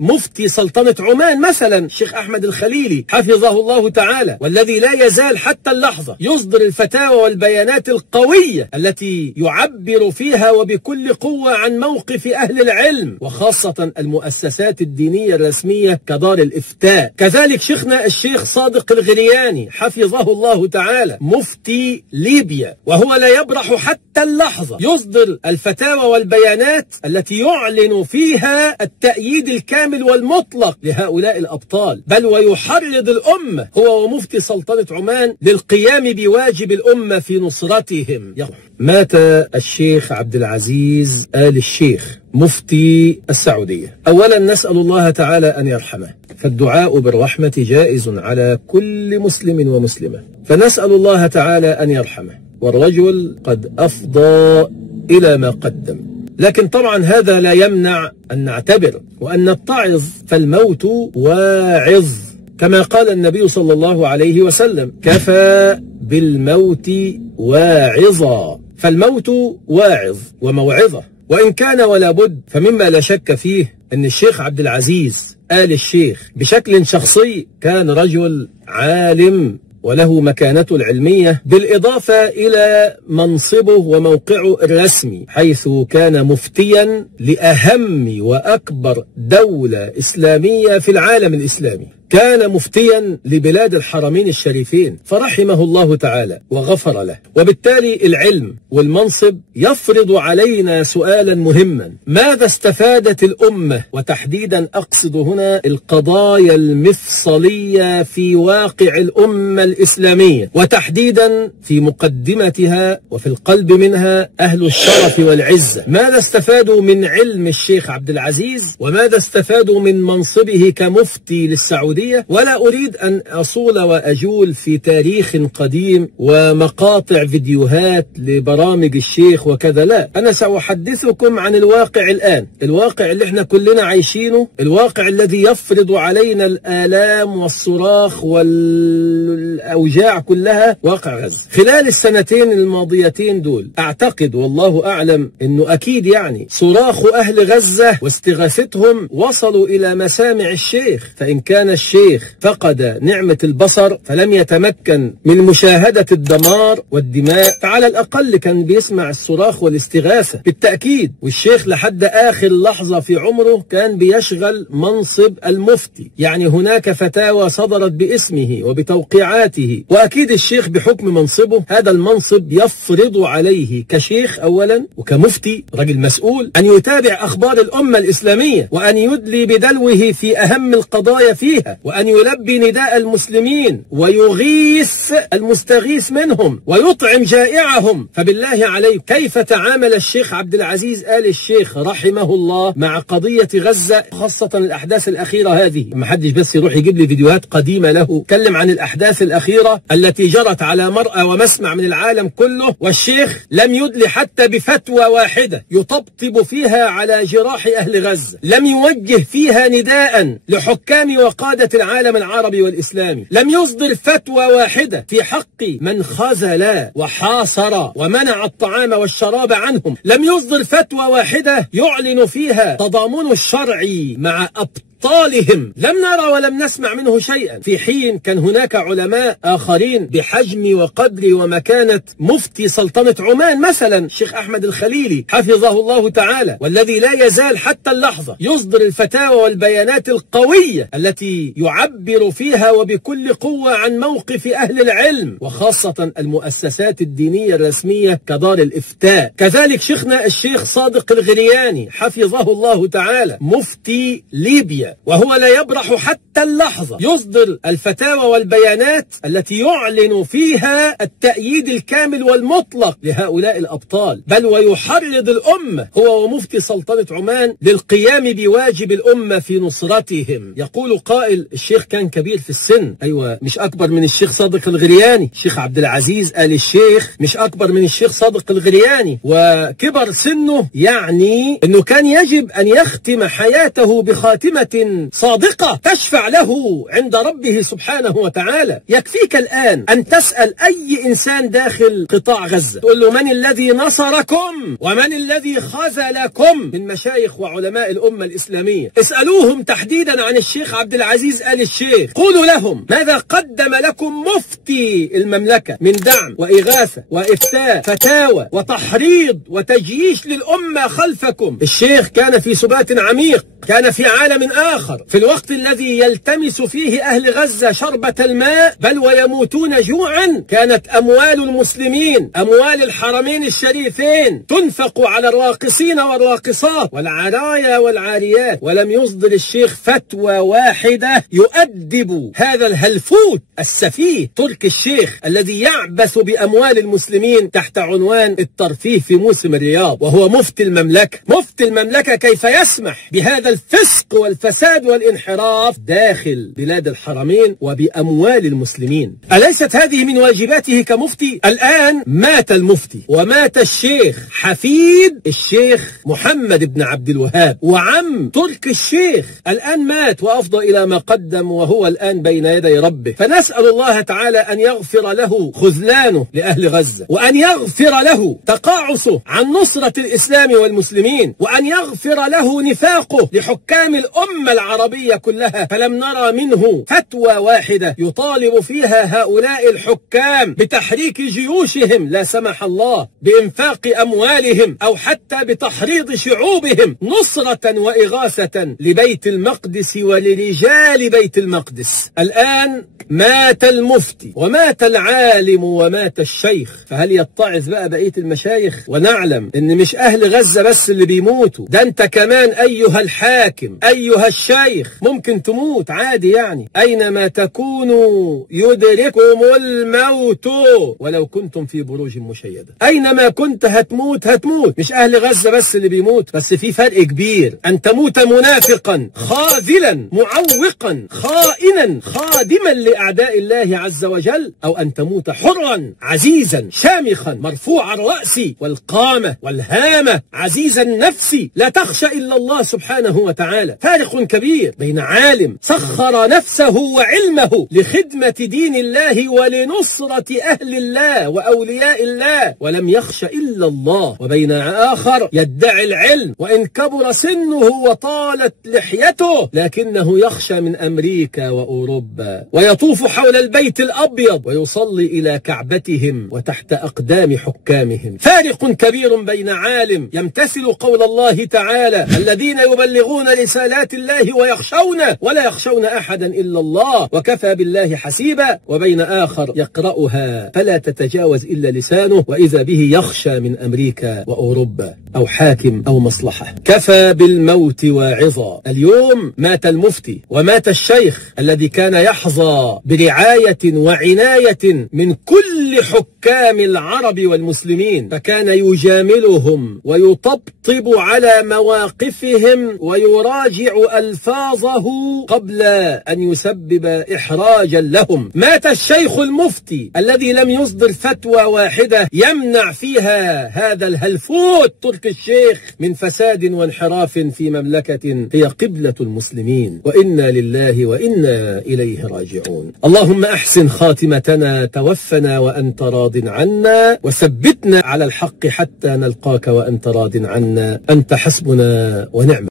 مفتي سلطنة عمان مثلا الشيخ أحمد الخليلي حفظه الله تعالى، والذي لا يزال حتى اللحظة يصدر الفتاوى والبيانات القوية التي يعبر فيها وبكل قوة عن موقف أهل العلم وخاصة المؤسسات الدينية الرسمية كدار الإفتاء. كذلك شيخنا الشيخ صادق الغرياني حفظه الله تعالى مفتي ليبيا، وهو لا يبرح حتى اللحظة يصدر الفتاوى والبيانات التي يعلن فيها التأييد الكامل والمطلق لهؤلاء الأبطال، بل ويحرض الأمة هو ومفتي سلطنة عمان للقيام بواجب الأمة في نصرتهم. مات الشيخ عبد العزيز آل الشيخ مفتي السعودية. أولا نسأل الله تعالى أن يرحمه، فالدعاء بالرحمة جائز على كل مسلم ومسلمة، فنسأل الله تعالى أن يرحمه، والرجل قد أفضى إلى ما قدم. لكن طبعا هذا لا يمنع أن نعتبر وأن نتعظ، فالموت واعظ كما قال النبي صلى الله عليه وسلم: كفى بالموت واعظا. فالموت واعظ وموعظة، وإن كان ولا بد فمما لا شك فيه أن الشيخ عبد العزيز آل الشيخ بشكل شخصي كان رجل عالم وله مكانته العلمية، بالإضافة إلى منصبه وموقعه الرسمي، حيث كان مفتيا لأهم وأكبر دولة إسلامية في العالم الإسلامي، كان مفتيا لبلاد الحرمين الشريفين، فرحمه الله تعالى وغفر له. وبالتالي العلم والمنصب يفرض علينا سؤالا مهما: ماذا استفادت الأمة، وتحديدا أقصد هنا القضايا المفصلية في واقع الأمة الإسلامية، وتحديدا في مقدمتها وفي القلب منها أهل الشرف والعزة. ماذا استفادوا من علم الشيخ عبد العزيز، وماذا استفادوا من منصبه كمفتي للسعودية؟ ولا أريد أن أصول وأجول في تاريخ قديم ومقاطع فيديوهات لبرامج الشيخ وكذا، لا، أنا سأحدثكم عن الواقع الآن، الواقع اللي احنا كلنا عايشينه، الواقع الذي يفرض علينا الآلام والصراخ والأوجاع كلها، واقع غزة. خلال السنتين الماضيتين دول أعتقد والله أعلم أنه أكيد يعني صراخ أهل غزة واستغاثتهم وصلوا إلى مسامع الشيخ، فإن كان الشيخ فقد نعمة البصر فلم يتمكن من مشاهدة الدمار والدماء، فعلى الأقل كان بيسمع الصراخ والاستغاثة بالتأكيد. والشيخ لحد آخر لحظة في عمره كان بيشغل منصب المفتي، يعني هناك فتاوى صدرت باسمه وبتوقيعاته، وأكيد الشيخ بحكم منصبه هذا المنصب يفرض عليه كشيخ أولا وكمفتي رجل مسؤول أن يتابع أخبار الأمة الإسلامية، وأن يدلي بدلوه في أهم القضايا فيها، وأن يلبي نداء المسلمين ويغيث المستغيث منهم ويطعم جائعهم. فبالله عليك كيف تعامل الشيخ عبد العزيز آل الشيخ رحمه الله مع قضية غزة، خاصة الأحداث الأخيرة هذه؟ ما حدش بس يروح يجيب لي فيديوهات قديمة له تكلم عن الأحداث الأخيرة التي جرت على مرأى ومسمع من العالم كله، والشيخ لم يدلي حتى بفتوى واحدة يطبطب فيها على جراح أهل غزة، لم يوجه فيها نداء لحكام وقادة العالم العربي والإسلامي، لم يصدر فتوى واحدة في حق من خذل وحاصر ومنع الطعام والشراب عنهم، لم يصدر فتوى واحدة يعلن فيها تضامن الشرعي مع أبطالهم. لم نرى ولم نسمع منه شيئا، في حين كان هناك علماء آخرين بحجم وقدر ومكانة مفتي سلطنة عمان مثلا الشيخ أحمد الخليلي حفظه الله تعالى، والذي لا يزال حتى اللحظة يصدر الفتاوى والبيانات القوية التي يعبر فيها وبكل قوة عن موقف أهل العلم وخاصة المؤسسات الدينية الرسمية كدار الإفتاء. كذلك شيخنا الشيخ صادق الغرياني حفظه الله تعالى مفتي ليبيا، وهو لا يبرح حتى اللحظة يصدر الفتاوى والبيانات التي يعلن فيها التأييد الكامل والمطلق لهؤلاء الأبطال، بل ويحرض الأمة هو ومفتي سلطنة عمان للقيام بواجب الأمة في نصرتهم. يقول قائل: الشيخ كان كبير في السن. أيوة، مش أكبر من الشيخ صادق الغرياني، الشيخ عبد العزيز آل الشيخ مش أكبر من الشيخ صادق الغرياني، وكبر سنه يعني أنه كان يجب أن يختم حياته بخاتمة صادقة تشفع له عند ربه سبحانه وتعالى. يكفيك الآن أن تسأل أي إنسان داخل قطاع غزة، تقول له: من الذي نصركم ومن الذي خذلكم من مشايخ وعلماء الأمة الإسلامية؟ اسألوهم تحديدا عن الشيخ عبد العزيز آل الشيخ، قولوا لهم: ماذا قدم لكم مفتي المملكة من دعم وإغاثة وإفتاء فتاوى وتحريض وتجييش للأمة خلفكم؟ الشيخ كان في سبات عميق، كان في عالم آخر، في الوقت الذي يلتمس فيه أهل غزة شربة الماء بل ويموتون جوعا كانت أموال المسلمين، أموال الحرمين الشريفين، تنفق على الراقصين والراقصات والعرايا والعاريات، ولم يصدر الشيخ فتوى واحدة يؤدب هذا الهلفوت السفيه تركي الشيخ الذي يعبث بأموال المسلمين تحت عنوان الترفيه في موسم الرياض، وهو مفتي المملكة. مفتي المملكة كيف يسمح بهذا الفسق والفساد والانحراف داخل بلاد الحرمين وبأموال المسلمين؟ أليست هذه من واجباته كمفتي؟ الآن مات المفتي ومات الشيخ حفيد الشيخ محمد بن عبد الوهاب وعم تركي الشيخ، الآن مات وأفضى إلى ما قدم وهو الآن بين يدي ربه. فنسأل الله تعالى أن يغفر له خذلانه لأهل غزة، وأن يغفر له تقاعسه عن نصرة الإسلام والمسلمين، وأن يغفر له نفاقه لحكام الأمة العربية كلها، فلم نرى منه فتوى واحدة يطالب فيها هؤلاء الحكام بتحريك جيوشهم لا سمح الله، بإنفاق أموالهم، أو حتى بتحريض شعوبهم نصرة وإغاثة لبيت المقدس ولرجال بيت المقدس. الآن مات المفتي ومات العالم ومات الشيخ، فهل يتعظ بقى بقية المشايخ؟ ونعلم ان مش اهل غزة بس اللي بيموتوا، ده انت كمان ايها الحاكم ايها الشيخ ممكن تموت عادي يعني. اينما تكونوا يدرككم الموت ولو كنتم في بروج مشيدة. اينما كنت هتموت، مش اهل غزة بس اللي بيموت، بس في فرق كبير ان تموت منافقا خاذلا معوقا خائنا خادما لأعداء الله عز وجل، أو أن تموت حرا عزيزا شامخا مرفوع الرأس والقامة والهامة عزيز النفس لا تخشى إلا الله سبحانه وتعالى. فارق كبير بين عالم سخر نفسه وعلمه لخدمة دين الله ولنصرة أهل الله وأولياء الله ولم يخشى إلا الله، وبين آخر يدعي العلم وإن كبر سنه وطالت لحيته لكنه يخشى من أمريكا وأوروبا، ويطوف حول البيت الأبيض ويصلي إلى كعبتهم وتحت أقدام حكامهم. فارق كبير بين عالم يمتثل قول الله تعالى: الذين يبلغون رسالات الله ويخشونه ولا يخشون أحدا إلا الله وكفى بالله حسيبا، وبين آخر يقرأها فلا تتجاوز إلا لسانه وإذا به يخشى من أمريكا وأوروبا أو حاكم أو مصلحة. كفى بالموت واعظا. اليوم مات المفتي ومات الشيخ الذي كان يحظى برعاية وعناية من كل حكام العرب والمسلمين، فكان يجاملهم ويطبطب على مواقفهم ويراجع ألفاظه قبل أن يسبب إحراجا لهم. مات الشيخ المفتي الذي لم يصدر فتوى واحدة يمنع فيها هذا الهلفوت تركي الشيخ من فساد وانحراف في مملكة هي قبلة المسلمين، وإنا لله وإنا إليه راجعون. اللهم أحسن خاتمتنا، توفنا وأنت راض عنا، وثبتنا على الحق حتى نلقاك وأنت راض عنا. أنت حسبنا ونعم